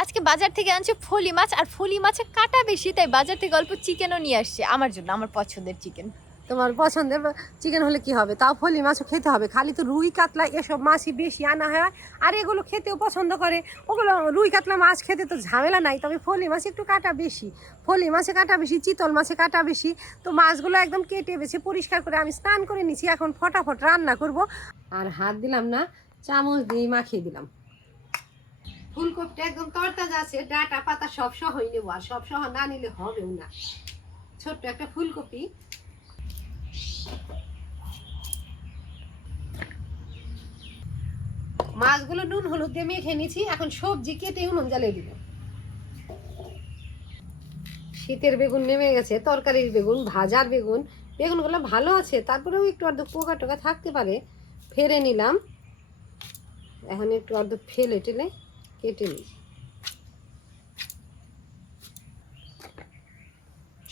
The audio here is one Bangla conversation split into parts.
আজকে বাজার থেকে আনছে ফলি মাছ, আর ফলি মাছের কাটা বেশি, তাই বাজার থেকে অল্প চিকেনও নিয়ে আসছে। আমার জন্য, আমার পছন্দের চিকেন। তোমার পছন্দের চিকেন হলে কি হবে? তাও ফলি মাছও খেতে হবে। খালি তো রুই, কাতলা এসব মাছই বেশি আনা হয়, আর এগুলো খেতেও পছন্দ করে। ওগুলো রুই, কাতলা মাছ খেতে তো ঝামেলা নাই, তবে ফলি মাছ একটু কাটা বেশি। ফলি মাছে কাটা বেশি, চিতল মাছে কাটা বেশি। তো মাছগুলো একদম কেটে বেছে পরিষ্কার করে আমি স্নান করে নিছি, এখন ফটাফট রান্না করব। আর হাত দিলাম না, চামচ দিয়ে মাখিয়ে দিলাম। ফুলকপিটা একদম তরতাজা আছে, ডাটা পাতা সব সহই নেব, আর সব সহ না নিলে হবেও না। ছোট্ট একটা ফুলকপি। মাছগুলো নুন হলুদ দিয়ে মেখে নিয়েছি, এখন সবজি কেটে উনুন জ্বালিয়ে দিব। শীতের বেগুন নেমে গেছে, তরকারির বেগুন, ভাজার বেগুন। বেগুনগুলো ভালো আছে, তারপরেও একটু অর্ধ পোকা টোকা থাকতে পারে। ফেরে নিলাম। এখন একটু অর্ধ ফেলে টেলে কেটে নিই।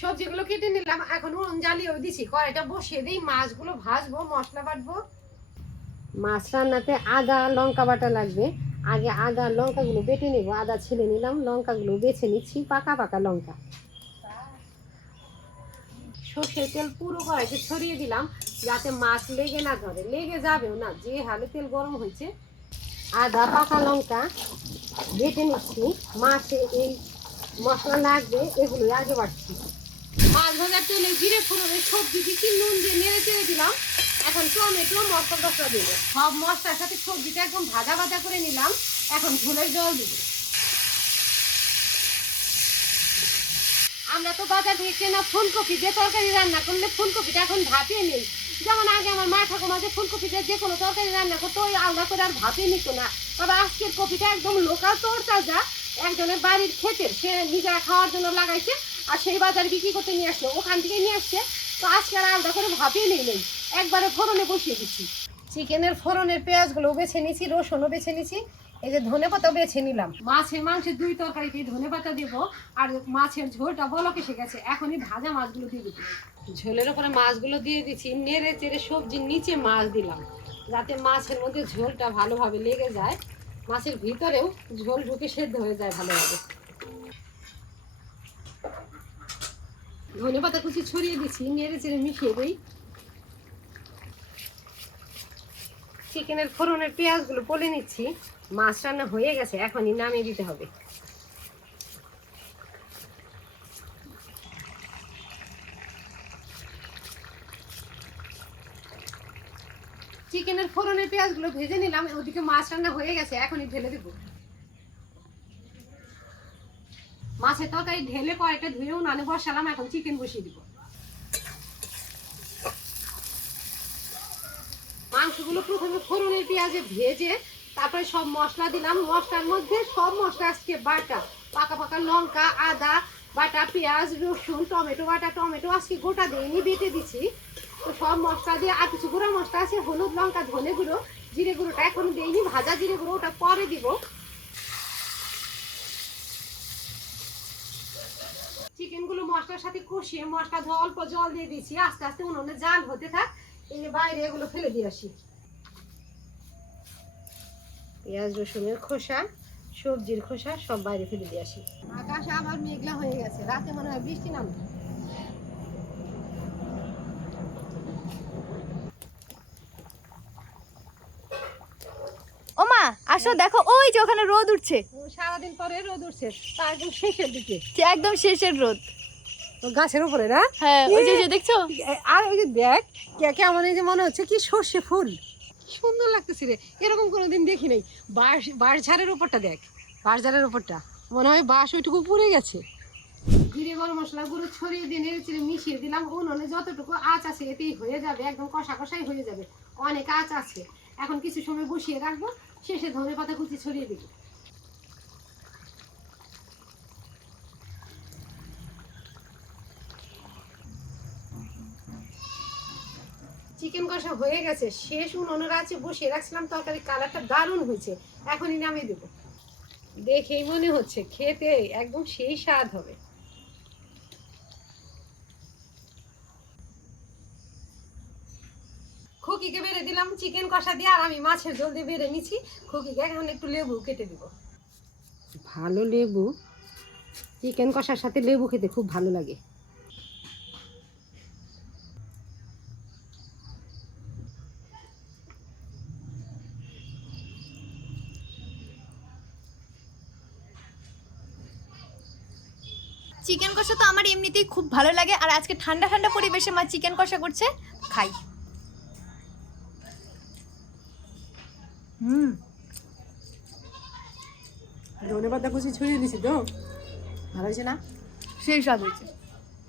সবজিগুলো কেটে নিলাম, এখন উনুন জ্বালিয়েও দিছি। কড়াইটা বসিয়ে দিই, মাছগুলো ভাজবো, মশলা বাটবো। মাছ রান্নাতে আদা, লঙ্কা বাটা লাগবে। আগে আদা, লঙ্কাগুলো বেটে নেব। আদা ছিলে নিলাম, লঙ্কাগুলো বেছে নিচ্ছি, পাকা পাকা লঙ্কা। সর্ষের তেল পুরো কড়াইতে ছড়িয়ে দিলাম, যাতে মাছ লেগে না ধরে। লেগে যাবেও না, যে হালে তেল গরম হয়েছে আদা, পাকা লঙ্কা বেটে নিচ্ছি। মাছে এই মশলা লাগবে এগুলো আগে বাড়ছি। মাছ ভাজার তেলে জিরে, ফোড়নে সবজি দিচ্ছি নুন দিয়ে নেড়ে চেড়ে দিলাম। এখন টমেটো, মশলা টসলা দেব। সব মশলার সাথে সবজিটা একদম ভাজা ভাজা করে নিলাম। এখন ঝোলের জল দেবো। আমরা তো বাজার থেকে কেনা ফুলকপি দিয়ে তরকারি রান্না করলে ফুলকপিটা এখন ভাপিয়ে নেই। যেমন আগে আমার মা ঠাকুমা যে ফুলকপি দিয়ে যে কোনো তরকারি রান্না করতো, ওই আলাদা করে আর ভাপিয়ে নিত না। তবে আজকের কপিটা একদম লোকাল তোর তাজা। একজনের বাড়ির ক্ষেতের, সে নিজেরা খাওয়ার জন্য লাগাইছে, আর সেই বাজারে বিক্রি করতে নিয়ে আসছে ওখান থেকে নিয়ে আসছে। তো আজকে আর আলাদা করে ভাপিয়ে নিই, নেই। একবারে ফোড়নে বসিয়ে দিচ্ছি। চিকেনের ফোড়নের পেঁয়াজগুলো বেছে নিছি রসুনও বেছে নিছি এই যে ধনে পাতা বেছে নিলাম। মাছের মাংসের দুই তরকারিতে ধনে পাতা দেবো, আর মাছের ঝোলটা বলক এসে গেছে এখনই ভাজা মাছগুলো দিয়ে দিচ্ছি ঝোলের ওপরে মাছগুলো দিয়ে দিচ্ছি নেড়ে চেড়ে সবজির নিচে মাছ দিলাম, যাতে মাছের মধ্যে ঝোলটা ভালোভাবে লেগে যায়। মাছের ভিতরেও ঝোল ঢুকে সেদ্ধ হয়ে যায় ভালোভাবে। ধনে পাতা কুচি ছড়িয়ে দিচ্ছি নেড়ে চেড়ে মিশিয়ে দিই। চিকেনের ফোড়নের পেঁয়াজগুলো পলে নিচ্ছি। মাছ রান্না হয়ে গেছে, এখনই নামিয়ে দিতে হবে। চিকেনের ফোড়নের পেঁয়াজগুলো ভেজে নিলাম, ওদিকে মাছ রান্না হয়ে গেছে, এখনই ঢেলে দেবো। মাছের তরকারি ঢেলে কয়েকটা ধুয়েও নানে বসালাম, এখন চিকেন বসিয়ে দিব। মাংসগুলো প্রথমে ফোড়নের পেঁয়াজে ভেজে তারপরে সব মশলা দিলাম। মশলার মধ্যে সব মশলা আজকে বাটা, পাকা পাকা লঙ্কা, আদা বাটা, পেঁয়াজ, রসুন, টমেটো বাটা, টমেটো আজকে গোটা দিইনি, বেটে দিছি। তো সব মশলা দিয়ে আর কিছু গুঁড়ো মশলা আছে, হলুদ, লঙ্কা, ধনে গুঁড়ো, জিরে গুঁড়োটা এখন দিইনি, ভাজা জিরে গুঁড়ো ওটা পরে দিব। চিকেনগুলো মশলার সাথে কষিয়ে মশলা অল্প জল দিয়ে দিচ্ছি আস্তে আস্তে উনুনে জাল হতে থাক এই বাইরে এগুলো ফেলে দিয়ে আসি। পেঁয়াজ রসুনের খোসা সবজির খোসা সব বাইরে ফেলে দিয়ে আসি। আকাশ আবার মেঘলা হয়ে গেছে। রাতে মনে হয় বৃষ্টি নামবে। ওমা আসো দেখো ওই যে ওখানে রোদ উঠছে। সারাদিন পরে রোদ উঠছে। তা একদম শেষের দিকে। একদম শেষের রোদ। গাছের উপরে না? হ্যাঁ ওই যে যে দেখছ? আর ওই যে দেখ কে- কেমন এই যে মনে হচ্ছে কি সর্ষে ফুল। কি সুন্দর লাগতেছে রে। এরকম কোনোদিন দেখি নাই। বাঁশ বাঁশ ঝাড়ের ওপরটা দেখ। বাঁশ ঝাড়ের ওপরটা। মনে হয় বাঁশ ওইটুকু পুড়ে গেছে। জিরে, গরম মশলা গুঁড়ো ছড়িয়ে দিয়ে নেড়ে চেড়ে মিশিয়ে দিলাম। উনুনে যতটুকু আঁচ আছে এতেই হয়ে যাবে। একদম কষা কষাই হয়ে যাবে। অনেক আঁচ আছে। এখন কিছু সময় বসিয়ে রাখব। শেষে ধনে পাতা কুচি ছড়িয়ে দিবো। চিকেন কষা হয়ে গেছে, শেষ উনুনের আছে বসিয়ে রাখছিলাম তরকারি, কালারটা দারুণ হয়েছে। এখনই নামিয়ে দেবো। দেখেই মনে হচ্ছে খেতে একদম সেই স্বাদ হবে। খুকিকে বেড়ে দিলাম চিকেন কষা দিয়ে, আর আমি মাছের জল দিয়ে বেড়ে নিচ্ছি। খুকিকে এখন একটু লেবু কেটে দিব। ভালো লেবু। চিকেন কষার সাথে লেবু খেতে খুব ভালো লাগে। চিকেন কষা তো আমার এমনিতেই খুব ভালো লাগে আর আজকে ঠান্ডা ঠান্ডা পরিবেশে মা চিকেন কষা করছে খাই। হুম। ধনে পাতা কুচি ছড়িয়ে দিছি তো? ভালো হয়েছে না? সেই সব হয়েছে।